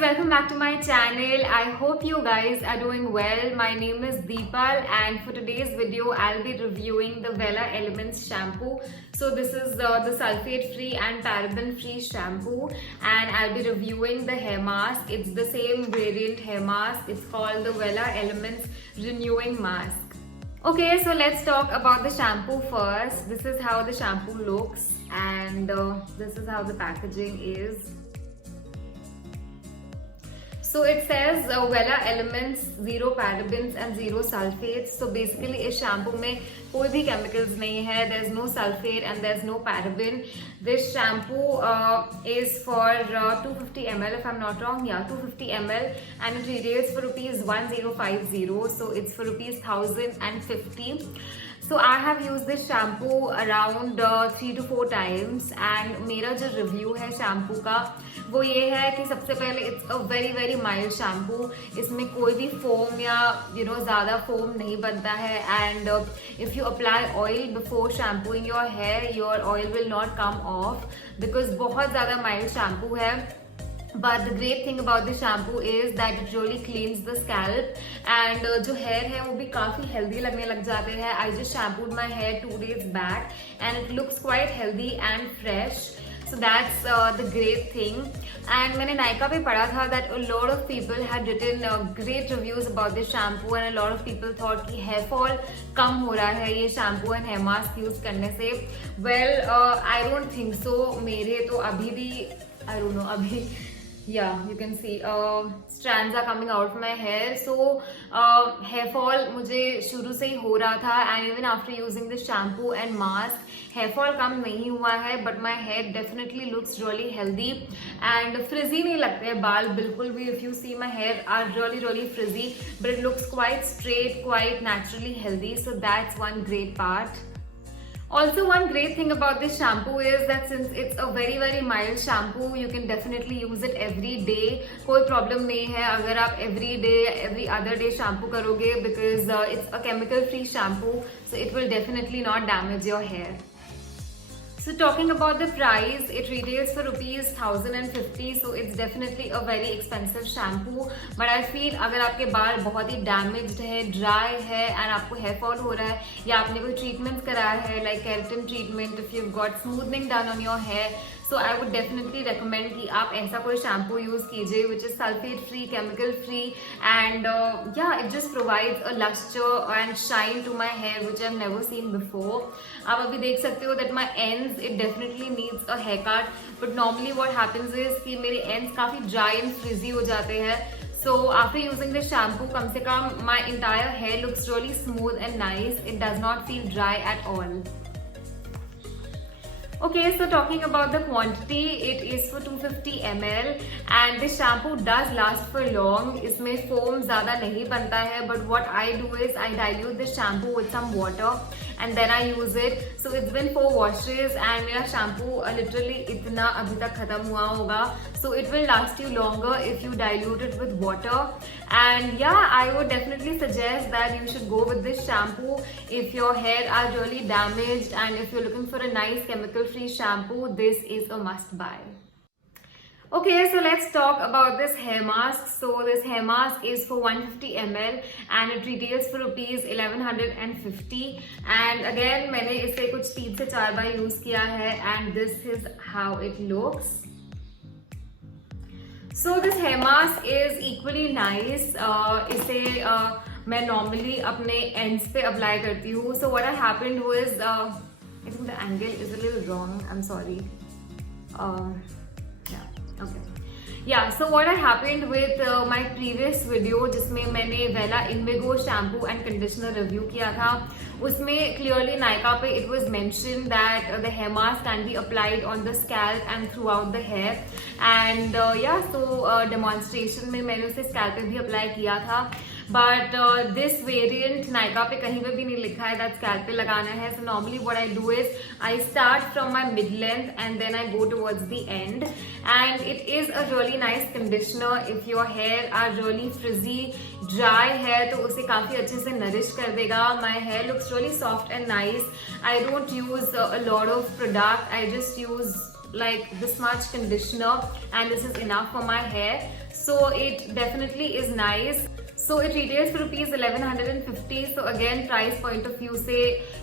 welcome back to my channel. I hope you guys are doing well. My name is Deepal and for today's video I'll be reviewing the Vela Elements shampoo. So this is the sulfate free and paraben free shampoo, and I'll be reviewing the hair mask. It's the same variant hair mask. It's called the Vela Elements Renewing Mask. Okay, so let's talk about the shampoo first. This is how the shampoo looks and this is how the packaging is. So it says Vela Elements, zero parabens and zero sulfates. So basically इस shampoo में कोई भी chemicals नहीं है. There's no sulfate and there's no paraben. This shampoo is for 250 ml if I'm not wrong. Yeah, 250 ml and it retails for rupees 1050. So it's for rupees 1050. So I have used this shampoo around 3 to 4 times and मेरा जो review है shampoo का वो ये है कि सबसे पहले it's a very mild shampoo. इसमें कोई भी foam या ज़्यादा foam नहीं बनता है, and if you apply oil before shampooing your hair, your oil will not come off because बहुत ज़्यादा mild shampoo है. But the great thing about this shampoo is that it really cleans the scalp and जो hair है वो भी काफी healthy लगने लग जाते हैं. I just shampooed my hair 2 days back and it looks quite healthy and fresh. So that's the great thing. And मैंने Nykaa पे पढ़ा था that a lot of people had written great reviews about this shampoo and a lot of people thought कि hair fall कम हो रहा है ये shampoo and hair mask use करने से. Well, I don't think so. मेरे तो अभी भी I don't know अभी yeah, you can see strands are coming out of my hair. So hair fall मुझे शुरू से ही हो रहा था and even after using this shampoo and mask hair fall कम नहीं हुआ है, but my hair definitely looks really healthy and frizzy नहीं लगते हैं बाल बिल्कुल भी. If you see, my hair are really frizzy but it looks quite straight, quite naturally healthy. So that's one great part. Also, one great thing about this shampoo is that since it's a very mild shampoo, you can definitely use it every day. कोई problem नहीं है अगर आप every day, every other day shampoo करोगे because it's a chemical free shampoo, so it will definitely not damage your hair. So talking about the price, it retails for rupees 1050, so it's definitely a very expensive shampoo. But I feel अगर आपके बाल बहुत ही damaged है, dry है and आपको hair fall हो रहा है या आपने कोई treatment कराया है like keratin treatment, if you've got smoothing done on your hair, so I would definitely recommend कि आप ऐसा कोई shampoo use कीजिए which is sulfate free, chemical free, and yeah, it just provides a luster and shine to my hair which I've never seen before. आप अभी देख सकते हो that my ends, it definitely needs a haircut, but normally what happens is कि मेरे ends काफी dry and frizzy हो जाते हैं. So after using this shampoo, कम से कम my entire hair looks really smooth and nice. It does not feel dry at all. Okay, so talking about the quantity, it is for 250 ml and this shampoo does last for long. इसमें foam ज़्यादा नहीं बनता है, but what I do is I dilute the shampoo with some water and then I use it. So it's been 4 washes and मेरा shampoo literally इतना अभी तक खत्म हुआ होगा. So it will last you longer if you dilute it with water. And yeah, I would definitely suggest that you should go with this shampoo if your hair are really damaged and if you're looking for a nice chemical free shampoo. This is a must buy. Okay, so let's talk about this hair mask. So this hair mask is for 150 ml and it retails for rupees 1150. And again, मैंने इसे कुछ 3 से 4 बार use किया है and this is how it looks. So this hair mask is equally nice. इसे मैं normally अपने ends पे apply करती हूँ. So what had happened was, I think the angle is a little wrong. I'm sorry. Yeah. Okay. Yeah. So what had happened with my previous video, जिसमें मैंने Vela Invigo shampoo and conditioner review किया था, उसमें clearly Nykaa पे it was mentioned that the hair mask can be applied on the scalp and throughout the hair. And yeah, so demonstration में मैंने उसे scalp पे भी apply किया था. But this variant Nykaa पे कहीं पे भी नहीं लिखा है that scalp पे लगाना है. So normally what I do is I start from my mid length and then I go towards the end. And it is a really nice conditioner if your hair are really frizzy, dry hair, तो उसे काफी अच्छे से nourish कर देगा. My hair looks really soft and nice. I don't use a lot of product. I just use like this much conditioner and this is enough for my hair. so it definitely is nice. So it retails for rupees 1150. So again, price point of view से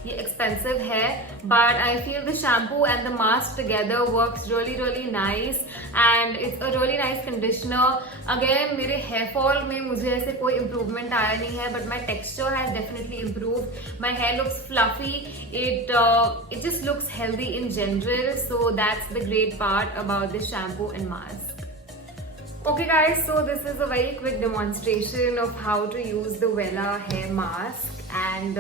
ये expensive है, but I feel the shampoo and the mask together works really nice and it's a really nice conditioner. Again, मेरे hair fall में मुझे ऐसे कोई improvement आया नहीं है, but my texture has definitely improved. My hair looks fluffy. It just looks healthy in general. So that's the great part about this shampoo and mask. Okay guys, so this is a very quick demonstration of how to use the Wella hair mask and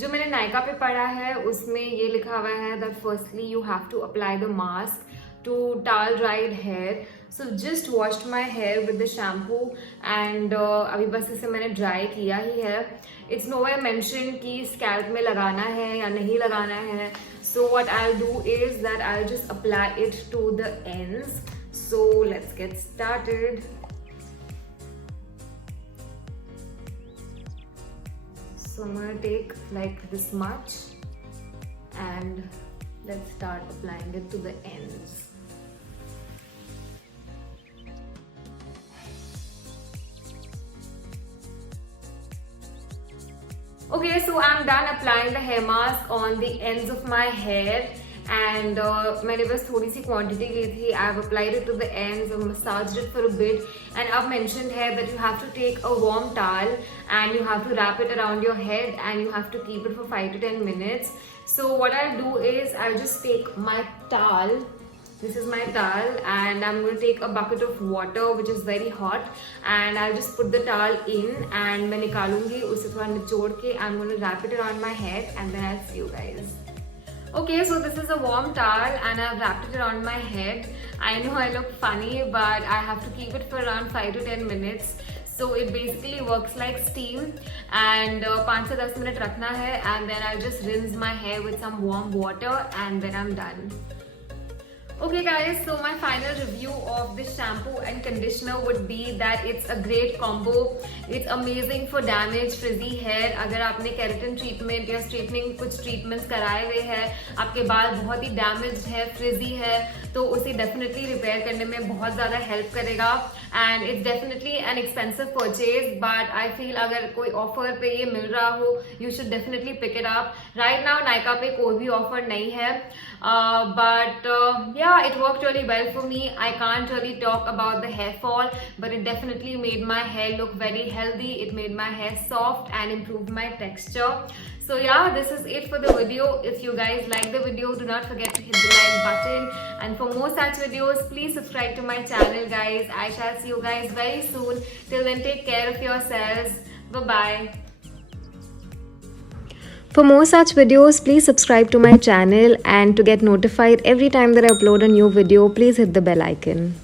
जो मैंने नायका पे पढ़ा है उसमें ये लिखा हुआ है that firstly you have to apply the mask to towel dried hair. So just washed my hair with the shampoo and अभी बस इसे मैंने dry किया ही है. It's nowhere mentioned कि scalp में लगाना है या नहीं लगाना है. So what I'll do is that I'll just apply it to the ends. So let's get started. So I'm gonna take like this much and let's start applying it to the ends. Okay, so I'm done applying the hair mask on the ends of my hair. And मैंने बस थोड़ी सी quantity ली थी. I have applied it to the ends and massaged it for a bit. And अब mentioned है that you have to take a warm towel and you have to wrap it around your head and you have to keep it for 5 to 10 minutes. So what I'll do is I'll just take my towel. This is my towel and I'm going to take a bucket of water which is very hot and I'll just put the towel in and मैं निकालूंगी उसे थोड़ा निचोड़ के I'm going to wrap it around my head and then I'll see you guys. Okay, so this is a warm towel and I've wrapped it around my head. I know I look funny, but I have to keep it for around 5 to 10 minutes. So it basically works like steam and 5 से 10 minute रखना है and then I'll just rinse my hair with some warm water and then I'm done. Okay guys, so my final review of this shampoo and conditioner would be that it's a great combo. It's amazing for damaged frizzy hair. अगर आपने keratin treatment या straightening कुछ treatments कराए हुए हैं, आपके बाल बहुत ही damaged है, frizzy है, तो उसे definitely repair करने में बहुत ज़्यादा help करेगा. And it's definitely an expensive purchase, but I feel अगर कोई offer पे ये मिल रहा हो, you should definitely pick it up. Right now Nykaa पे कोई भी offer नहीं है, but yeah, it worked really well for me. I can't really talk about the hair fall, but it definitely made my hair look very healthy. It made my hair soft and improved my texture. So yeah, this is it for the video. If you guys like the video, do not forget to hit the like button. And for more such videos, please subscribe to my channel, guys. I shall see you guys very soon. Till then, take care of yourselves. Bye-bye. For more such videos, please subscribe to my channel, and to get notified every time that I upload a new video, please hit the bell icon.